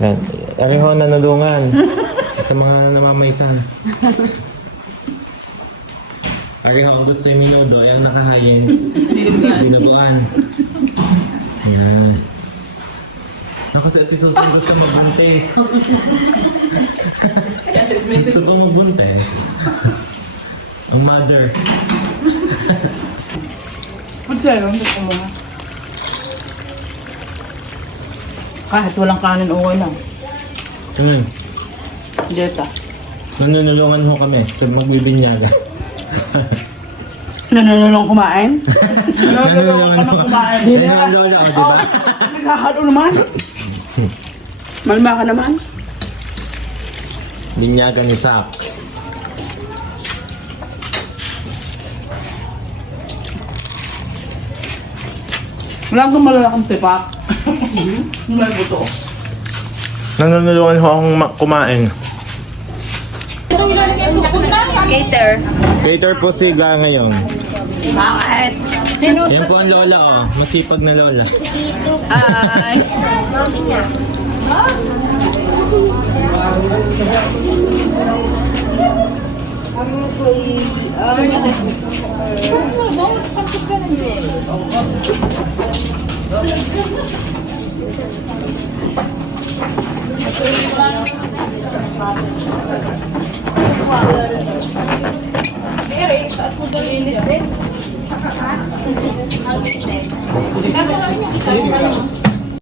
Yan. Ariho nanulungan sa mga namamaysan. Ariho ang gusto yung minudo, ay ang nakahayin. Dinabuan. Yan. Ako sa Ate Susan gusto magbuntes. Gusto ko magbuntes. Ang mother. Gusto mo. Kahit walang kanin, okay lang. Dieta. Nanunulungan ho kami sa magbibinyaga. Nanunulong kumain? Nanunulungan ho. kumain. Ayun ang lola, o diba? Nagkakalo naman. Malma ka naman. Binyaga ni Sak. Wala kang malalakang tipak. May buto. Nanunulungan ho akong kumain. Cater. Cater po sila ngayon. Bakit? Yan po ang lola, oh. Masipag na lola. Ay. Kaso lang yung isa.